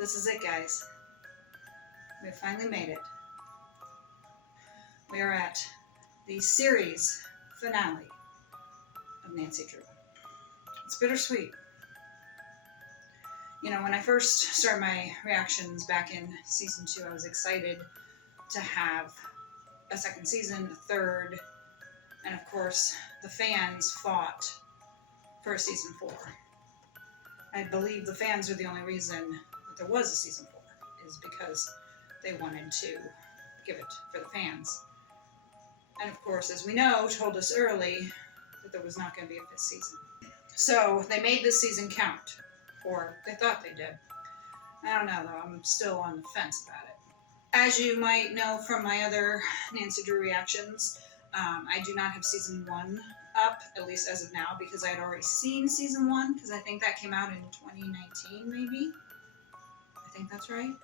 This is it, guys. We finally made it. We are at the series finale of Nancy Drew. It's bittersweet. You know, when I first started my reactions back in season 2, I was excited to have a second season, a third, and of course, the fans fought for a season 4. I believe the fans were the only reason that there was a season 4, is because they wanted to give it for the fans. And of course, as we know, told us early that there was not going to be a 5th season. So they made this season count, or they thought they did. I don't know though, I'm still on the fence about it. As you might know from my other Nancy Drew reactions, I do not have season 1 up, at least as of now, because I had already seen season 1, because I think that came out in 2019, maybe? I think that's right.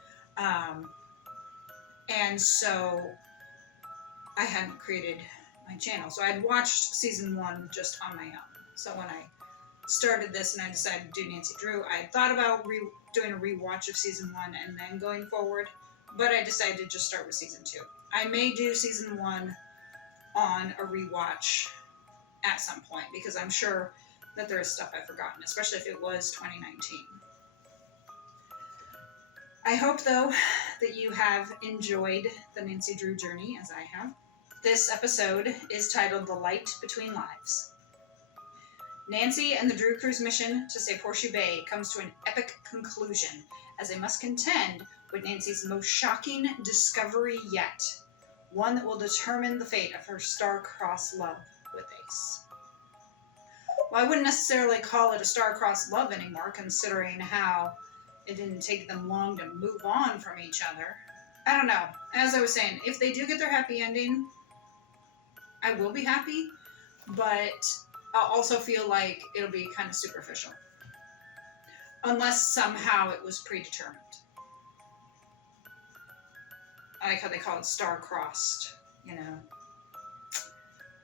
And so I hadn't created my channel. So I had watched season 1 just on my own. So when I started this and I decided to do Nancy Drew, I had thought about doing a rewatch of season 1 and then going forward, but I decided to just start with season 2. I may do season 1 on a rewatch at some point, because I'm sure that there is stuff I've forgotten, especially if it was 2019. I hope, though, that you have enjoyed the Nancy Drew journey as I have. This episode is titled The Light Between Lives. Nancy and the Drew Crew's mission to save Horseshoe Bay comes to an epic conclusion as they must contend with Nancy's most shocking discovery yet, one that will determine the fate of her star-crossed love with Ace. Well, I wouldn't necessarily call it a star-crossed love anymore, considering how it didn't take them long to move on from each other. I don't know. As I was saying, if they do get their happy ending, I will be happy, but I'll also feel like it'll be kind of superficial. Unless somehow it was predetermined. I like how they call it star-crossed, you know.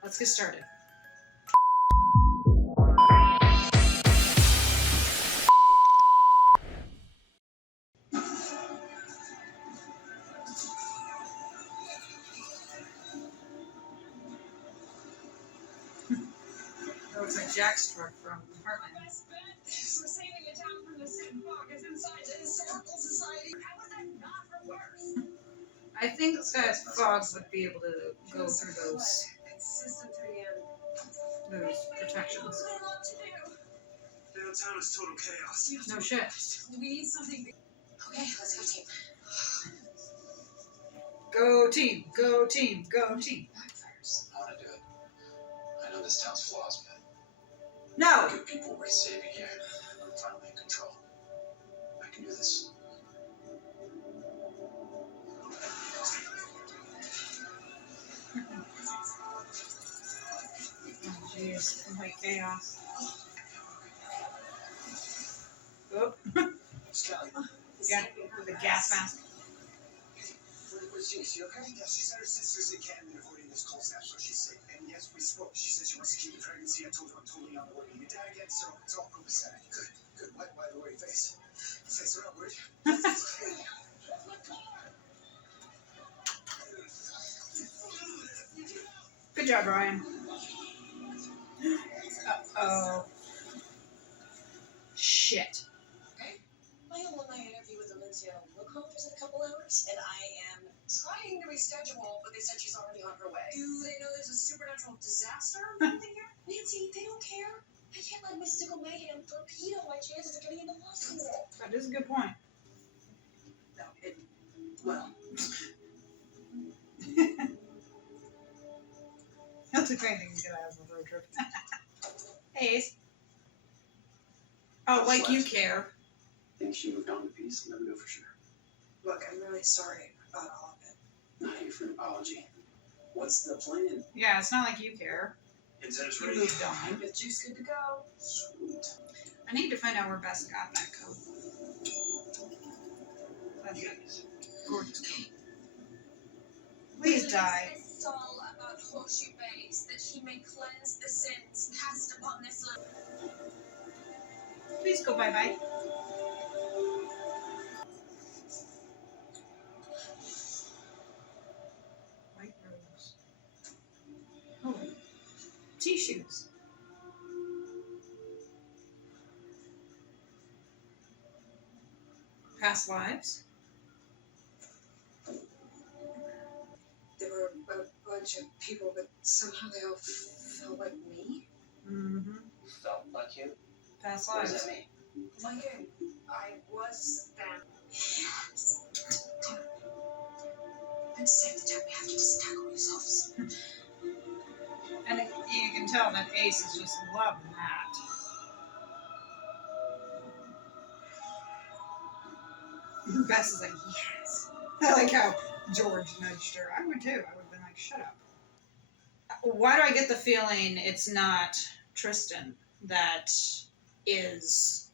Let's get started. That looks like Jack's truck from Heartland. For saving the town from the Sid Foggers inside the Historical Society. How was that not for worse? I think that Foggs would be able to go through those protections. Downtown is total chaos. No shit. We need something. Okay, let's go team. Go team, go team, go team. Backfires. I want to do it. I know this town's flaws, but No! good people worth saving here. I'm finally in control. I can do this. Oh jeez, complete chaos. Oh. Skelly. Yeah, with the gas mask. Where's she? Is she okay? Yeah, she said her sister's in Canton avoiding this cold snap, so she's safe. And yes, we spoke. She said she wants to keep the pregnancy. I told her I'm totally on board. Your dad again, so it's all copacetic. Good, good. By the way, face. Face around, would you? Good job, Ryan. Uh-oh. Shit. I am on my interview with Valencia Wilcox in a couple hours, and I am trying to reschedule, but they said she's already on her way. Do they know there's a supernatural disaster or something here? Nancy, they don't care. I can't let mystical mayhem torpedo my chances of getting in the hospital. That is a good point. No, well. That's a great thing to get out of a road trip. Hey, Ace. Oh, like you care. Think she moved on to peace? I'll never know for sure. Look, I'm really sorry about all of it. Not here for an apology. What's the plan? Yeah, it's not like you care. Antenna's You ready. moved on. With juice good to go. Sweet. I need to find out where Bess got that coat. That's a gorgeous coat. Please die. It's all about Horseshoe Bays, that he may cleanse the sins cast upon this land. Please go bye-bye. shoes. Past lives. There were a bunch of people, but somehow they all felt like me. Mm-hmm. Felt like you? Past What does lives. that mean? Like I was them. Yes. And save the time we have to disentangle yourselves. And you can tell that Ace is just loving that. Bess is like, yes. I like how George nudged her. I would too. I would have been like, shut up. Why do I get the feeling it's not Tristan that is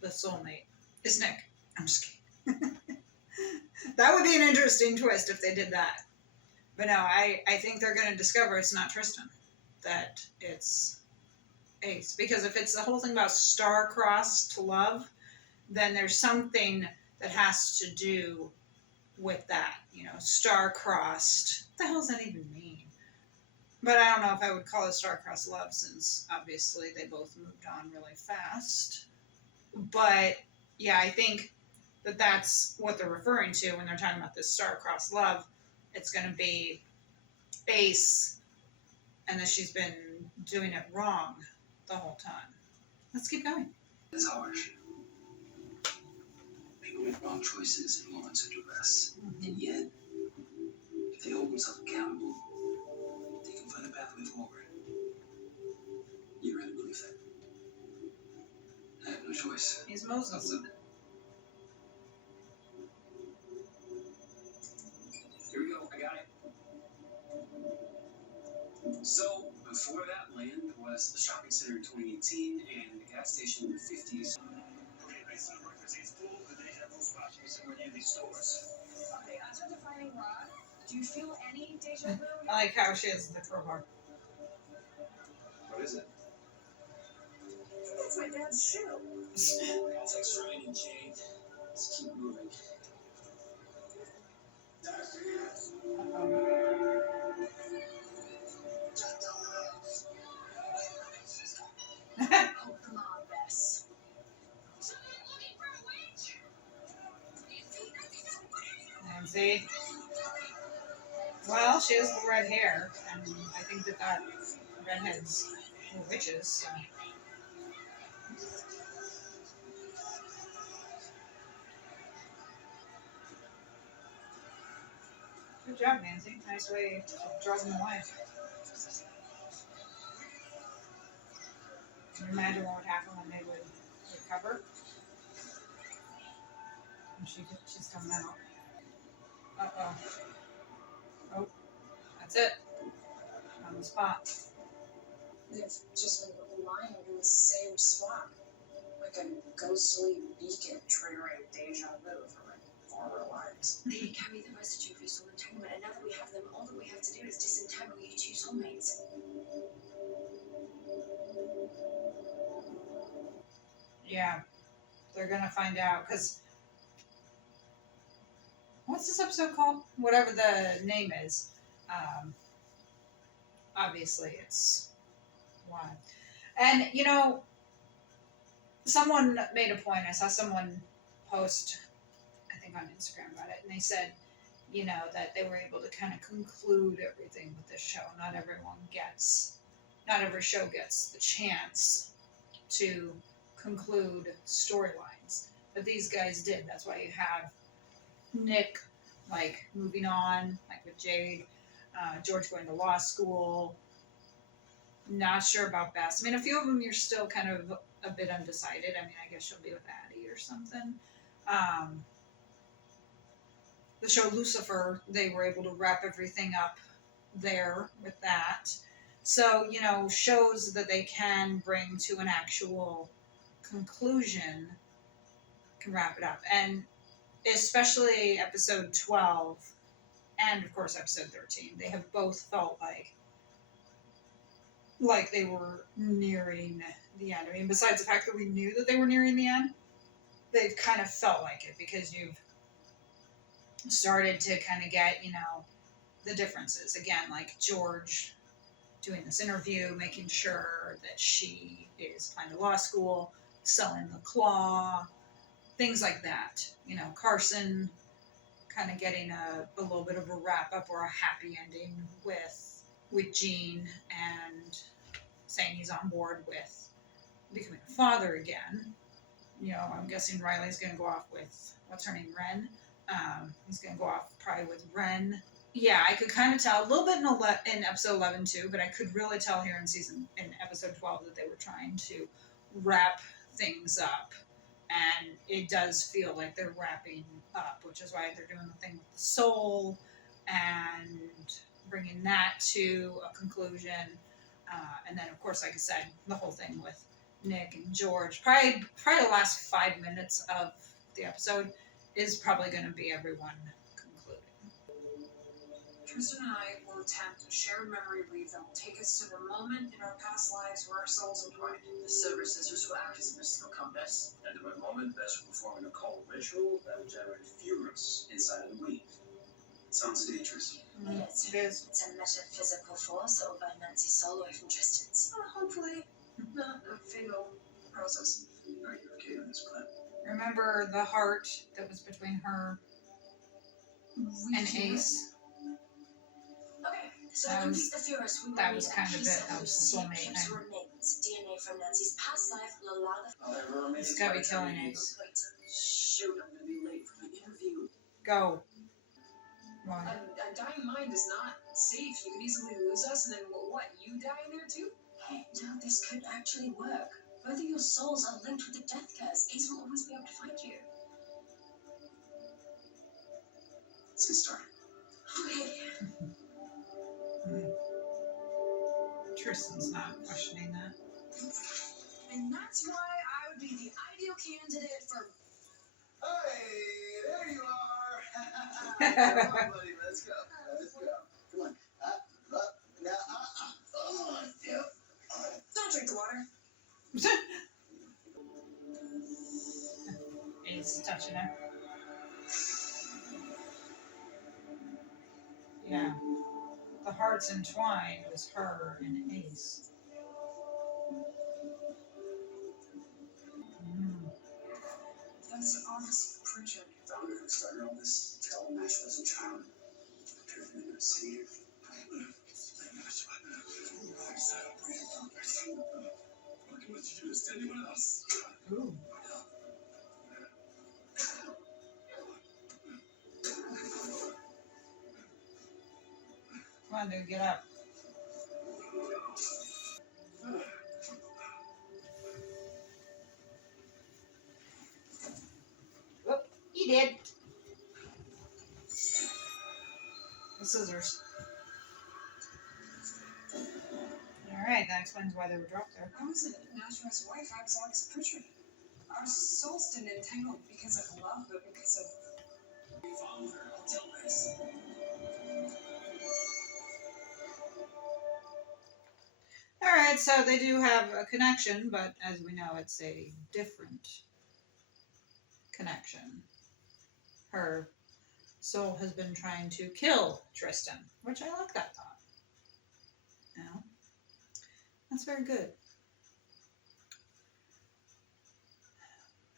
the soulmate? It's Nick. I'm just kidding. That would be an interesting twist if they did that. But no, I think they're going to discover it's not Tristan. That it's Ace. Because if it's the whole thing about star-crossed love, then there's something that has to do with that. You know, star-crossed. What the hell does that even mean? But I don't know if I would call it star-crossed love, since obviously they both moved on really fast. But yeah, I think that that's what they're referring to when they're talking about this star-crossed love. It's going to be Ace, and that she's been doing it wrong the whole time. Let's keep going. It's harsh. People make wrong choices in moments of duress. And yet, if they hold themselves accountable, they can find a pathway forward. You really believe that? I have no choice. He's Moses. Here we go. I got it. So, before that land was the shopping center in 2018 and the gas station in the 50s. Okay, based on records, it's full, but they have no spots to be somewhere near these stores. Okay, as a defining rod, do you feel any deja vu? I like how she has the crowbar. What is it? That's my dad's shoe. Thanks for and Jane. Let's keep moving. Oh, come on, Bess. Nancy. Well, she has the red hair, and I think that redheads were witches. So. Good job, Nancy. Nice way to draw them away. Can you imagine what would happen when they would recover? And she's coming out. Uh-oh. Oh, that's it. On the spot. They've just been lying in the same spot. Like a ghostly beacon triggering deja vu for my former lives. They carry the residue of your soul entanglement, and now that we have them, all that we have to do is disentangle you two soulmates. Yeah. They're gonna find out, because what's this episode called? Whatever the name is. Obviously, it's one. And, you know, someone made a point. I saw someone post, I think on Instagram about it, and they said, you know, that they were able to kind of conclude everything with this show. Not every show gets the chance to conclude storylines. But these guys did. That's why you have Nick, like, moving on, like with Jade, George going to law school. Not sure about Bess. I mean, a few of them you're still kind of a bit undecided. I mean, I guess she'll be with Addie or something. The show Lucifer, they were able to wrap everything up there with that. So, you know, shows that they can bring to an actual conclusion can wrap it up. And especially episode 12 and, of course, episode 13, they have both felt like they were nearing the end. I mean, besides the fact that we knew that they were nearing the end, they've kind of felt like it because you've started to kind of get, you know, the differences. Again, like George doing this interview, making sure that she is applying to law school, selling the claw, things like that. You know, Carson kind of getting a little bit of a wrap up or a happy ending with Gene and saying he's on board with becoming a father again. You know, I'm guessing Riley's going to go off with, what's her name, Ren? He's going to go off probably with Ren. Yeah, I could kind of tell a little bit in episode 11 too, but I could really tell here in episode 12 that they were trying to wrap things up. And it does feel like they're wrapping up, which is why they're doing the thing with the soul and bringing that to a conclusion. And then, of course, like I said, the whole thing with Nick and George. Probably the last 5 minutes of the episode is probably going to be everyone concluding. Tristan and I will attempt a shared memory weave that will take us to the moment in our past lives where our souls entwined. The Silver Sisters will act as a mystical compass. And at the moment, Bess will perform an occult ritual that will generate furies inside of the weave. Sounds dangerous. Yes, It is. it's a metaphysical force that will burn Nancy's soul away from Tristan's. Hopefully, not a fatal process. Are you okay on this plan? Remember the heart that was between her and Ace? Okay, so That to was- complete the theorist, we will that need was a kind of piece it. That was the sea soulmate creature's thing. remains. DNA from Nancy's past life will allow the However, maybe It's gotta be killing Ace. wait. Shoot, I'm gonna be late for the interview. Go. One. A dying mind is not safe. You could easily lose us, and then what? You die in there too? Hey, no, this could actually work. Both of your souls are linked with the death curse. Ace will always be able to find you. Let's get started. Okay. Tristan's not questioning that. And that's why I would be the ideal candidate for. Hey, there you are. Come on, buddy, let's go. Let's go. Come on. Now, oh, yep. Don't drink the water. Ace touching her. Yeah. The hearts entwined was her and Ace. That's August Pritchard. Founder who started all this. Tell him Ash was a child. Driven into a city. What can you do this to anyone else? Ooh. Come on, dude, get up. Whoop, he did. The scissors. Alright, that explains why they were dropped there. I wasn't Nashwa's wife. I was August Pritchard. Our souls didn't entangle because of love, but because of. We followed her. I'll tell Bess. Alright, so they do have a connection, but as we know, it's a different connection. Her soul has been trying to kill Tristan, which I like that thought. You know? That's very good.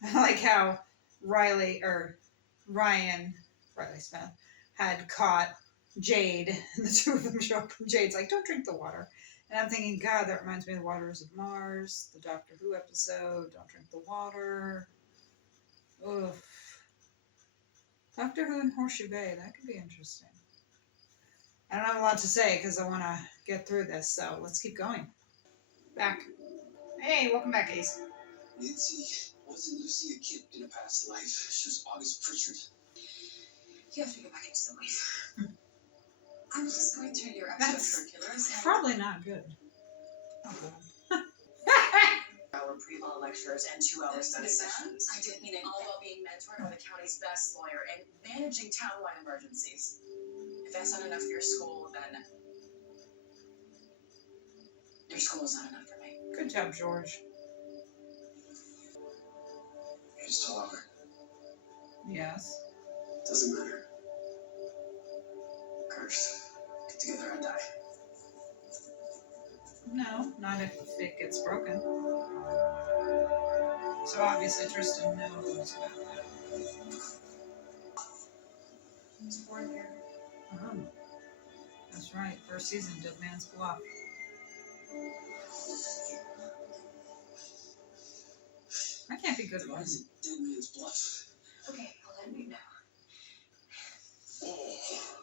I like how Riley Smith, had caught Jade, and the two of them show up, and Jade's like, don't drink the water. And I'm thinking, God, that reminds me of the Waters of Mars, the Doctor Who episode, don't drink the water. Oof. Doctor Who and Horseshoe Bay, that could be interesting. I don't have a lot to say because I want to get through this, so let's keep going. Back. Hey, welcome back, Ace. Nancy wasn't Lucy a kid in a past life. She was August Pritchard. You have to go back into the wave. I'm just going through your That's extracurriculars and probably not good. Oh, God. hour pre-law lectures and 2 hour study sessions. I didn't mean it. All while being mentored by the county's best lawyer and managing townwide emergencies. If that's not enough for your school, then your school is not enough for me. Good job, George. You still love her. Yes. Doesn't matter. Curse. Get together and die. No, not if it gets broken. So obviously Tristan knows about that. He's born here. Oh, that's right. First season, Dead Man's Bluff. I can't be good at Why this. is it Dead Man's Bluff? Okay, I'll let you know.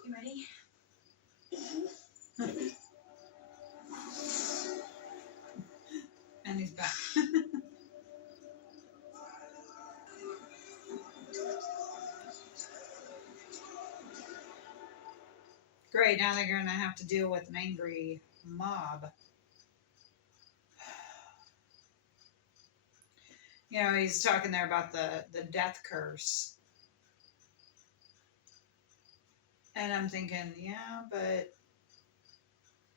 You ready? And he's back. Great, now they're gonna have to deal with an angry mob. You know, he's talking there about the death curse. And I'm thinking, yeah, but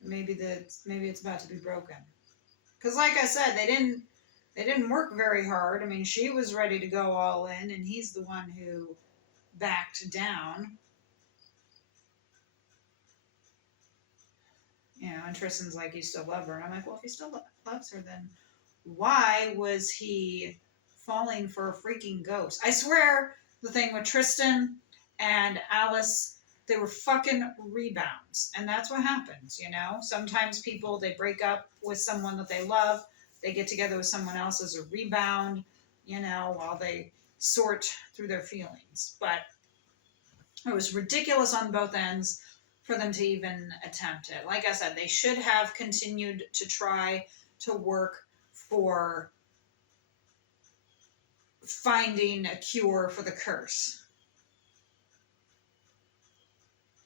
maybe it's about to be broken. Because like I said, they didn't work very hard. I mean, she was ready to go all in, and he's the one who backed down. You know, and Tristan's like, you still love her. And I'm like, well, if he still loves her, then why was he falling for a freaking ghost? I swear the thing with Tristan and Alice, they were fucking rebounds. And that's what happens, you know? Sometimes people, they break up with someone that they love. They get together with someone else as a rebound, you know, while they sort through their feelings. But it was ridiculous on both ends for them to even attempt it. Like I said, they should have continued to try to work for finding a cure for the curse.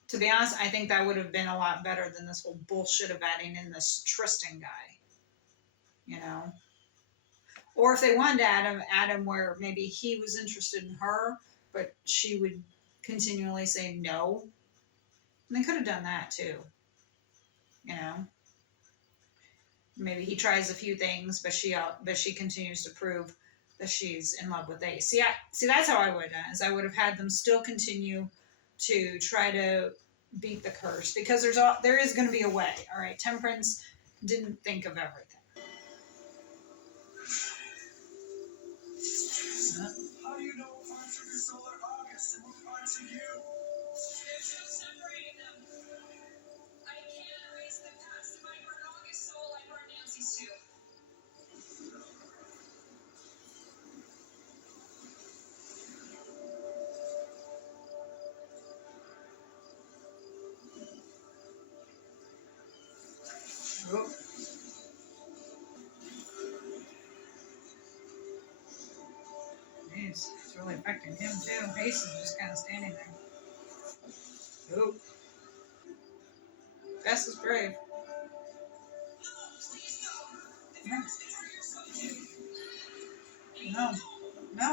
To be honest, I think that would have been a lot better than this whole bullshit of adding in this Tristan guy. You know? Or if they wanted to add him where maybe he was interested in her, but she would continually say no. And they could have done that too. You know? Maybe he tries a few things, but she continues to prove that she's in love with Ace. See, that's how I would have done. Is I would have had them still continue to try to beat the curse, because there is going to be a way. All right, Temperance didn't think of everything. How do you know what parts of your soul are August and what parts are you? There's no separating them. I can't erase the past. If I burn August's soul, I burn Nancy's too. Oh. Jeez, it's really affecting him too. Ace is just kind of standing there. Oh. Bess is brave. No. No.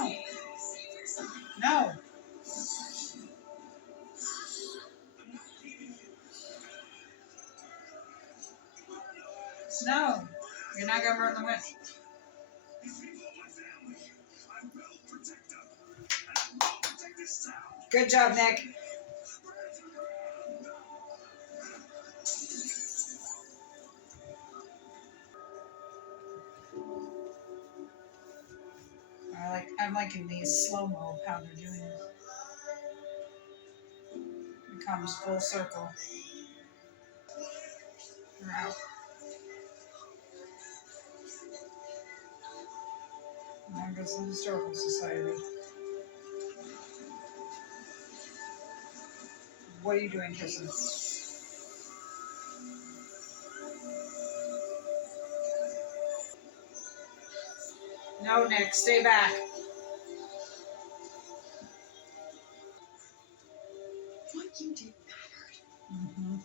No. No. You're not gonna burn the witch. These people are my family. I will protect them. And I will protect this town. Good job, Nick. I'm liking these slow-mo of how they're doing it. It comes full circle. They're out. And there goes the Historical Society. What are you doing, Tristan? No, Nick, stay back. What you did mattered. Mm-hmm.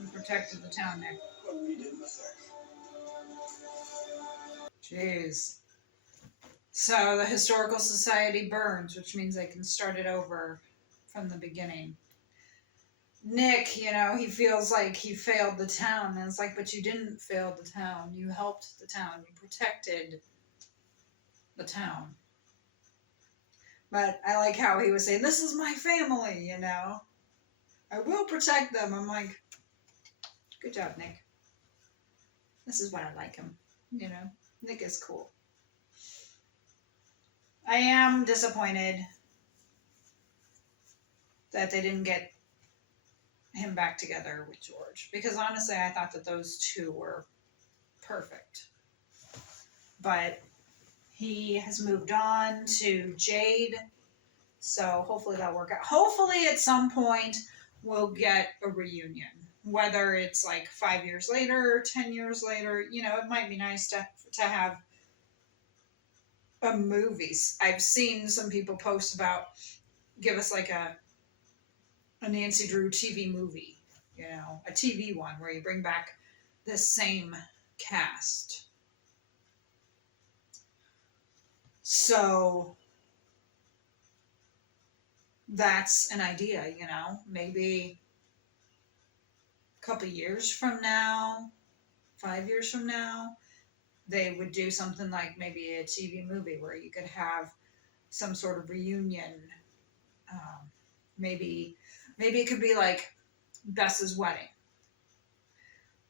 You protected the town, Nick. What we did with her. Jeez. So the Historical Society burns, which means they can start it over from the beginning. Nick, you know, he feels like he failed the town. And it's like, but you didn't fail the town. You helped the town. You protected the town. But I like how he was saying, this is my family, you know. I will protect them. I'm like, good job, Nick. This is why I like him. You know, Nick is cool. I am disappointed that they didn't get him back together with George, because honestly, I thought that those two were perfect. But he has moved on to Jade, so hopefully that'll work out. Hopefully, at some point, we'll get a reunion. Whether it's like 5 years later, 10 years later, you know, it might be nice to have a movie. I've seen some people post about give us like a Nancy Drew TV movie, you know, a TV one where you bring back the same cast. So that's an idea, you know, maybe a couple years from now, 5 years from now, they would do something like maybe a TV movie where you could have some sort of reunion. Maybe it could be like Bess's wedding.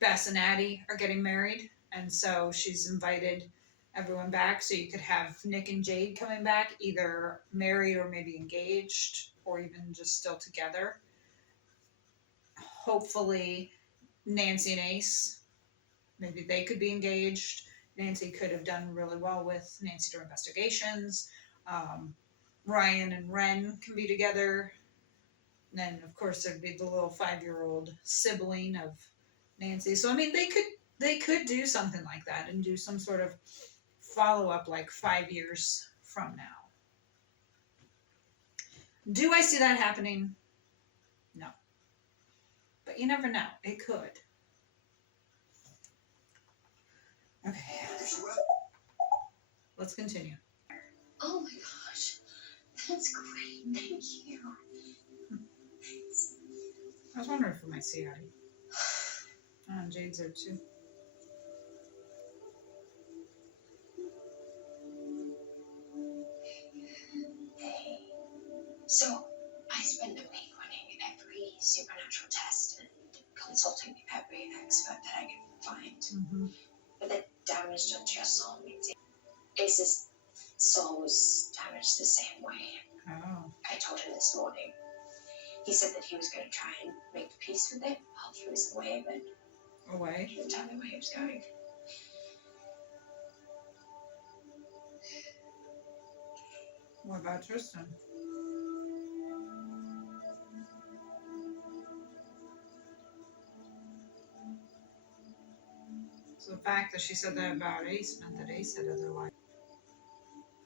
Bess and Addie are getting married, and so she's invited everyone back, so you could have Nick and Jade coming back, either married or maybe engaged, or even just still together. Hopefully, Nancy and Ace, maybe they could be engaged. Nancy could have done really well with Nancy Drew Investigations. Ryan and Ren can be together. And then, of course, there'd be the little 5-year-old sibling of Nancy. So, I mean, they could do something like that and do some sort of follow-up like 5 years from now. Do I see that happening? No. But you never know. It could. Okay. Let's continue. Oh my gosh. That's great. Thank you. I was wondering if we might see Addie. Jade's there too. Hey. So, I spent a week running every supernatural test and consulting every expert that I could find. Mm-hmm. But the damage done to your soul means Ace's soul was damaged the same way. Oh. I told him this morning. He said that he was going to try and make peace with it while he was away, but Away? he didn't tell me where he was going. What about Tristan? So the fact that she said that about Ace meant that Ace had other life.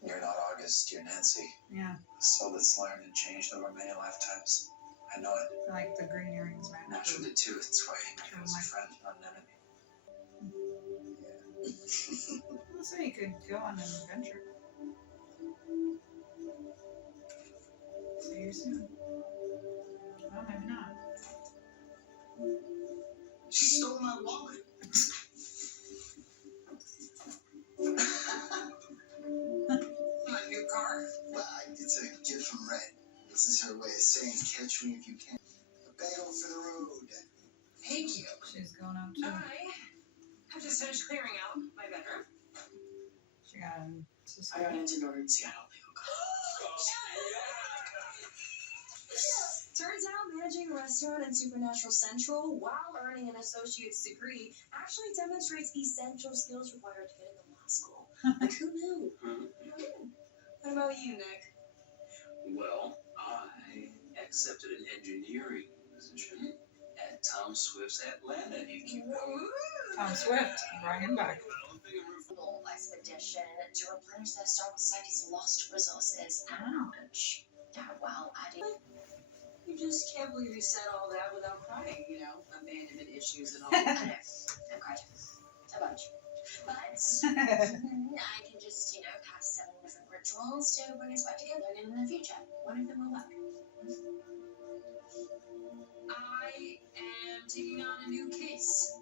You're not August, you're Nancy. Yeah, A soul that's learned and changed over many lifetimes. I know it. I like the green earrings, man. Naturally, too. That's why I was a friend, not an enemy. Let's say you could go on an adventure. See you soon. Well, maybe not. She stole my wallet. My new car. Well, it's a gift from Red. This is her way of saying, catch me if you can. A bagel for the road. Thank you. She's going out too. I have just finished clearing out my bedroom. She got I Cisco. got into Northern Seattle. Turns out managing a restaurant at Supernatural Central while earning an associate's degree actually demonstrates essential skills required to get into law school. Like, who knew? What about you, Nick? Well, I accepted an engineering position at Tom Swift's Atlanta HQ. Tom Swift. Bring him back. Full expedition to replenish the Historical Society's lost resources and knowledge. While adding. You just can't believe you said all that without crying, you know? Abandonment issues and all. I know. I've cried. A bunch. But I can just, cast 7 different rituals to bring us back together again in the future. One of them will work. I am taking on a new case.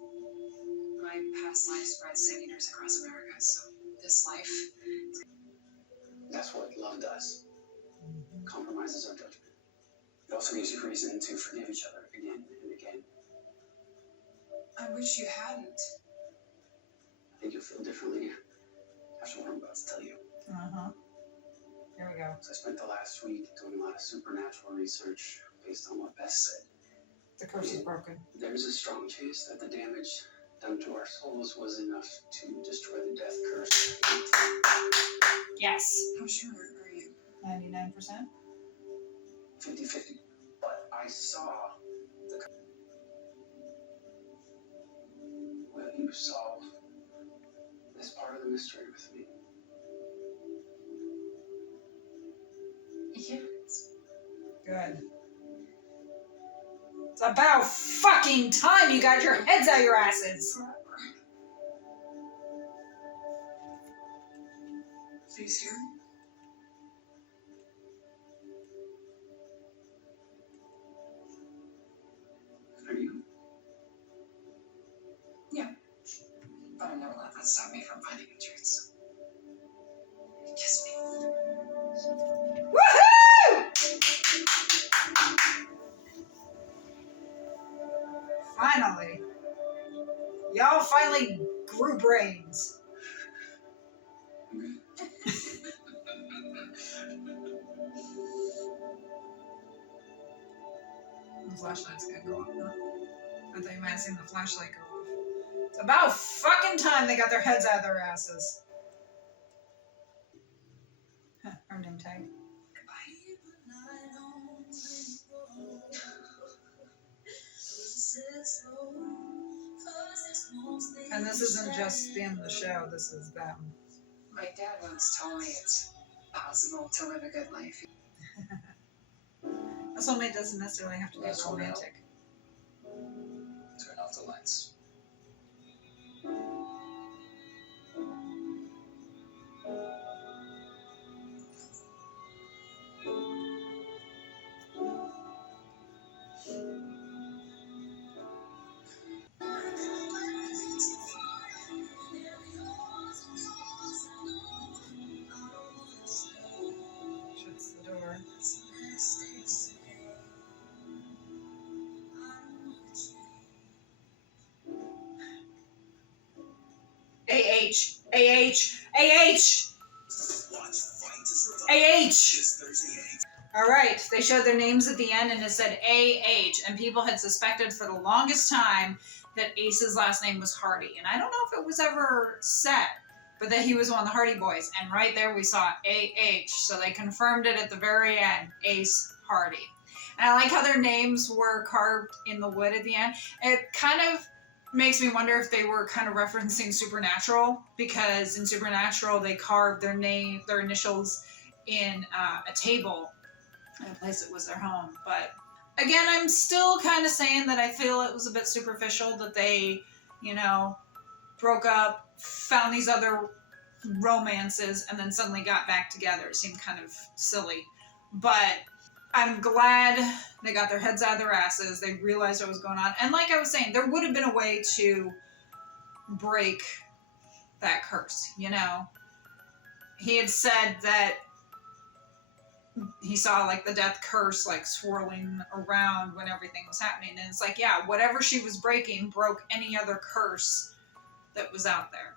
My past lives bred sin eaters across America, so this life. That's what love does. Compromises our judgment. It also gives you reason to forgive each other again and again. I wish you hadn't. I think you'll feel differently after what I'm about to tell you. Here we go. So I spent the last week doing a lot of supernatural research based on what Beth said. The curse is broken. There's a strong chance that the damage done to our souls was enough to destroy the death curse. Yes. How sure are you? 99%. 50-50. But I saw the... Will you solve this part of the mystery with me? Yes. Good. It's about fucking time you got your heads out your asses. Face here. Are you? But I never let that stop me from finding the truth. So kiss me. Woohoo! Finally. Y'all finally grew brains. The flashlight's gonna go off, huh? I thought you might have seen the flashlight go off. It's about fucking time they got their heads out of their asses. Huh, our name tag. And this isn't just the end of the show, this is them. My dad once told me it's possible to live a good life. A soulmate doesn't necessarily have to be That's romantic. Turn off the lights. Shuts the door. AH! AH! AH! AH! Alright, they showed their names at the end and it said AH, and people had suspected for the longest time that Ace's last name was Hardy. And I don't know if it was ever said, but that he was one of the Hardy Boys. And right there we saw AH, so they confirmed it at the very end, Ace Hardy. And I like how their names were carved in the wood at the end. It kind of makes me wonder if they were kind of referencing Supernatural, because in Supernatural they carved their name, their initials in a table in a place that was their home. But again, I'm still kind of saying that I feel it was a bit superficial that they, broke up, found these other romances, and then suddenly got back together. It seemed kind of silly. But I'm glad they got their heads out of their asses. They realized what was going on. And like I was saying, there would have been a way to break that curse, He had said that he saw the death curse swirling around when everything was happening. And it's whatever she was breaking broke any other curse that was out there.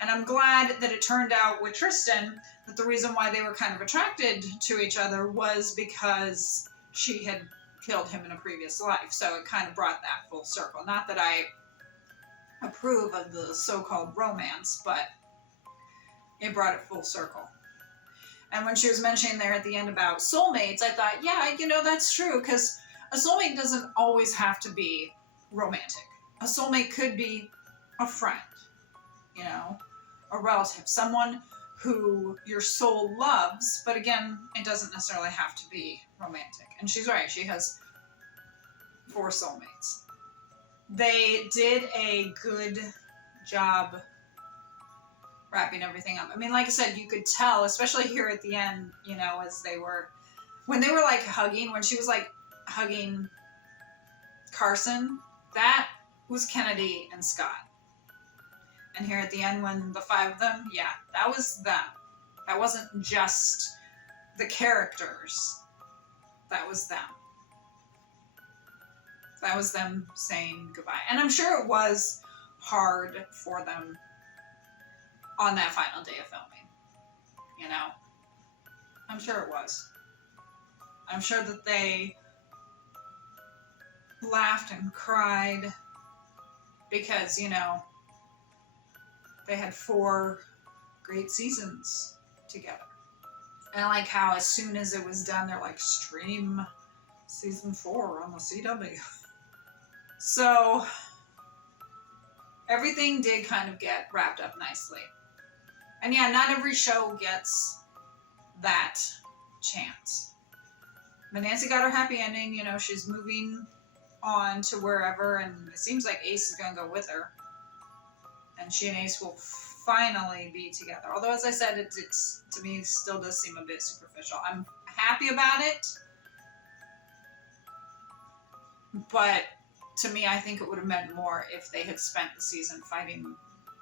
And I'm glad that it turned out with Tristan that the reason why they were kind of attracted to each other was because she had killed him in a previous life. So it kind of brought that full circle. Not that I approve of the so-called romance, but it brought it full circle. And when she was mentioning there at the end about soulmates, I thought, that's true, because a soulmate doesn't always have to be romantic. A soulmate could be a friend, a relative, someone who your soul loves, but again, it doesn't necessarily have to be romantic. And she's right, she has 4 soulmates. They did a good job wrapping everything up. I mean, like I said, you could tell, especially here at the end, as when they were hugging, when she was hugging Carson, that was Kennedy and Scott. And here at the end, when the 5 of them, that was them. That wasn't just the characters. That was them. That was them saying goodbye. And I'm sure it was hard for them on that final day of filming. You know? I'm sure it was. I'm sure that they laughed and cried because, you know, they had 4 great seasons together. And I like how as soon as it was done, they're like, stream season 4 on the CW. So everything did kind of get wrapped up nicely. And yeah, not every show gets that chance. But Nancy got her happy ending. You know, she's moving on to wherever, and it seems like Ace is going to go with her. And she and Ace will finally be together. Although, as I said, it's to me, it still does seem a bit superficial. I'm happy about it. But to me, I think it would have meant more if they had spent the season fighting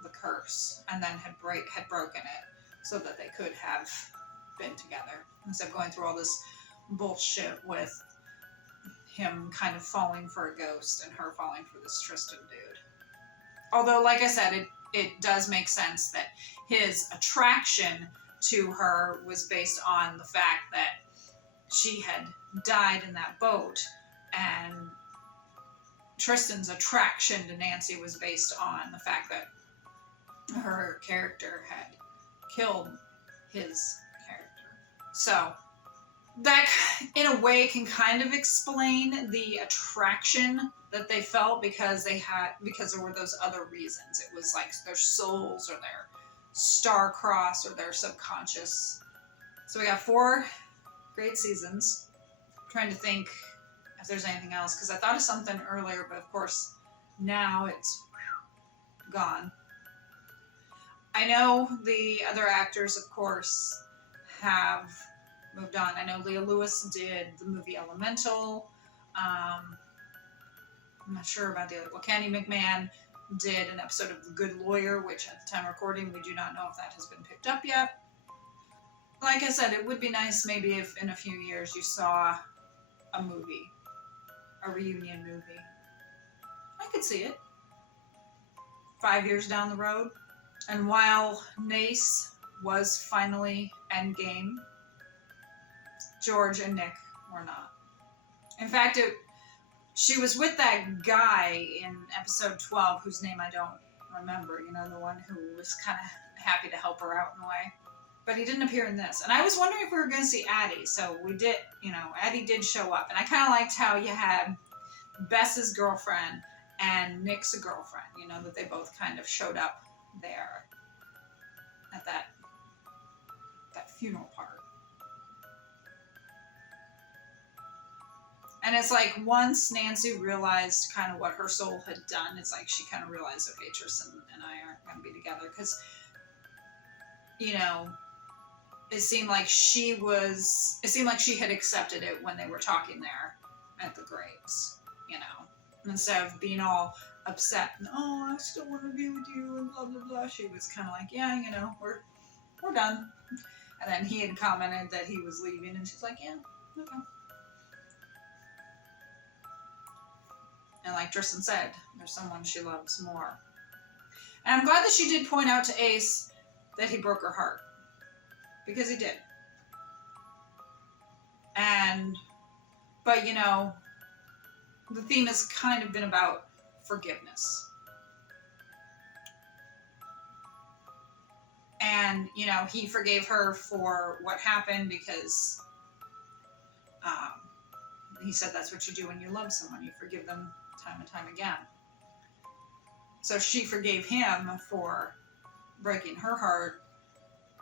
the curse and then had broken it so that they could have been together instead of going through all this bullshit with him kind of falling for a ghost and her falling for this Tristan dude. Although, like I said, it does make sense that his attraction to her was based on the fact that she had died in that boat, and Tristan's attraction to Nancy was based on the fact that her character had killed his character. So that, in a way, can kind of explain the attraction that they felt because there were those other reasons. It was like their souls or their star-crossed or their subconscious. So we got 4 great seasons. I'm trying to think if there's anything else, because I thought of something earlier, but of course now it's gone. I know the other actors, of course, have moved on. I know Leah Lewis did the movie Elemental. I'm not sure about the other. Well, Candy McMahon did an episode of The Good Lawyer, which at the time of recording, we do not know if that has been picked up yet. Like I said, it would be nice maybe if in a few years you saw a movie, a reunion movie. I could see it. 5 years down the road. And while Nace was finally endgame, George and Nick were not. In fact, she was with that guy in episode 12 whose name I don't remember, you know, the one who was kind of happy to help her out in a way. But he didn't appear in this. And I was wondering if we were going to see Addie. So we did, you know, Addie did show up. And I kind of liked how you had Bess's girlfriend and Nick's girlfriend, you know, that they both kind of showed up there at that funeral part. And it's like once Nancy realized kind of what her soul had done, it's like she kind of realized, okay, Tristan and I aren't going to be together. Because, you know, it seemed like she had accepted it when they were talking there at the graves, you know. Instead of being all upset, and, oh, I still want to be with you, and blah, blah, blah. She was kind of like, yeah, you know, we're done. And then he had commented that he was leaving, and she's like, yeah, okay. And like Tristan said, there's someone she loves more. And I'm glad that she did point out to Ace that he broke her heart. Because he did. But you know, the theme has kind of been about forgiveness. And, you know, he forgave her for what happened because he said that's what you do when you love someone. You forgive them time and time again. So she forgave him for breaking her heart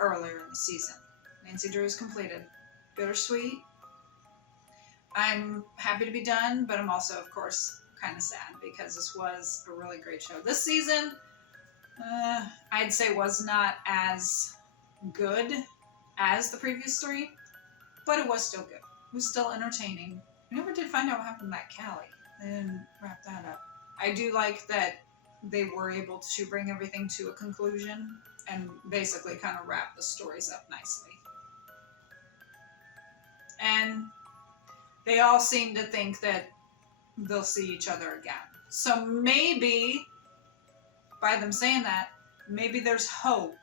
earlier in the season. Nancy Drew is completed. Bittersweet. I'm happy to be done, but I'm also, of course, kind of sad because this was a really great show. This season, I'd say was not as good as the previous 3, but it was still good. It was still entertaining. We never did find out what happened to that Callie. They didn't wrap that up. I do like that they were able to bring everything to a conclusion and basically kind of wrap the stories up nicely. And they all seem to think that they'll see each other again. So maybe by them saying that, maybe there's hope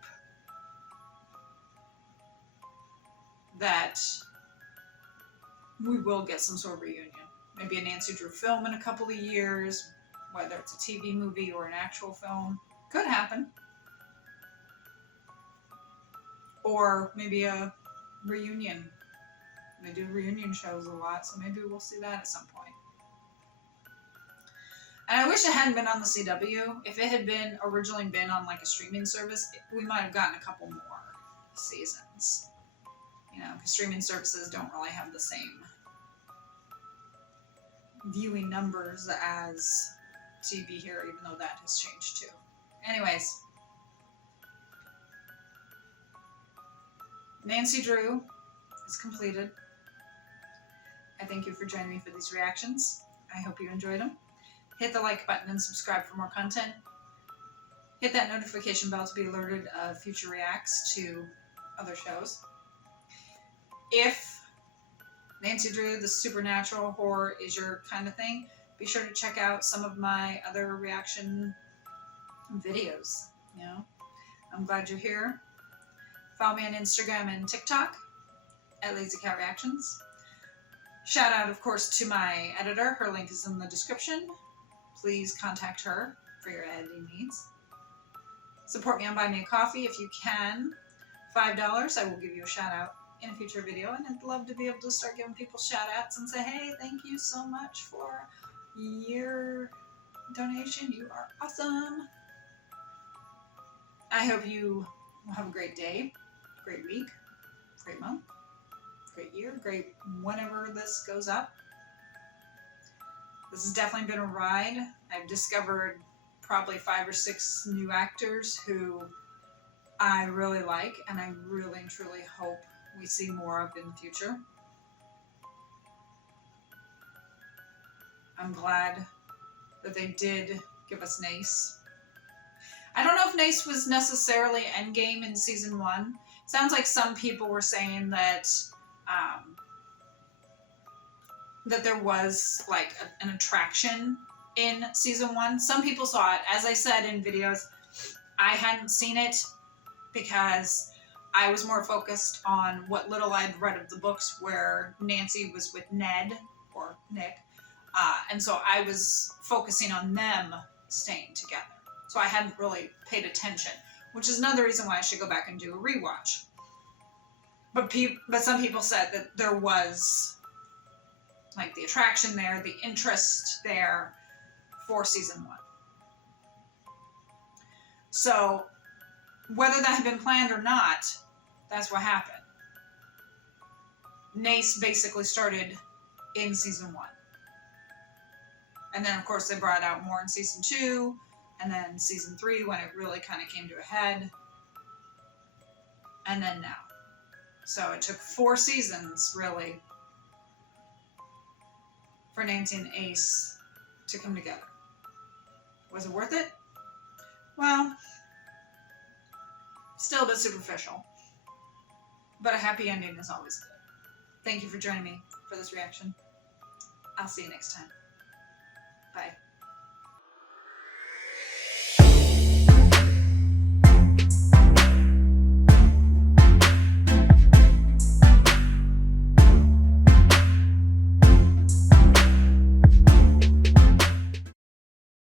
that we will get some sort of reunion. Maybe a Nancy Drew film in a couple of years, whether it's a TV movie or an actual film. Could happen. Or maybe a reunion. They do reunion shows a lot, so maybe we'll see that at some point. And I wish it hadn't been on the CW. If it had been originally been on like a streaming service, we might have gotten a couple more seasons. You know, because streaming services don't really have the same viewing numbers as TV here, even though that has changed too. Anyways, Nancy Drew is completed. I thank you for joining me for these reactions. I hope you enjoyed them. Hit the like button and subscribe for more content. Hit that notification bell to be alerted of future reacts to other shows. If Nancy Drew, the supernatural horror is your kind of thing, be sure to check out some of my other reaction videos. You know, I'm glad you're here. Follow me on Instagram and TikTok at Lazy Cat Reactions. Shout out, of course, to my editor. Her link is in the description. Please contact her for your editing needs. Support me on Buy Me a Coffee if you can. $5, I will give you a shout out in a future video, and I'd love to be able to start giving people shout outs and say, hey, thank you so much for your donation. You are awesome. I hope you will have a great day, great week, great month, great year, great whenever this goes up. This has definitely been a ride. I've discovered probably 5 or 6 new actors who I really like, and I really and truly hope we see more of in the future. I'm glad that they did give us Nace. I don't know if Nace was necessarily endgame in season 1. Sounds like some people were saying that that there was like an attraction in season 1. Some people saw it. As I said in videos, I hadn't seen it because I was more focused on what little I'd read of the books where Nancy was with Ned, or Nick, and so I was focusing on them staying together. So I hadn't really paid attention, which is another reason why I should go back and do a rewatch. But some people said that there was like the attraction there, the interest there for season 1. So whether that had been planned or not, that's what happened. Nace basically started in season 1. And then, of course, they brought out more in season 2, and then season 3 when it really kind of came to a head. And then now. So it took 4 seasons, really, for Nancy and Ace to come together. Was it worth it? Well, still a bit superficial. But a happy ending is always good. Thank you for joining me for this reaction. I'll see you next time. Bye.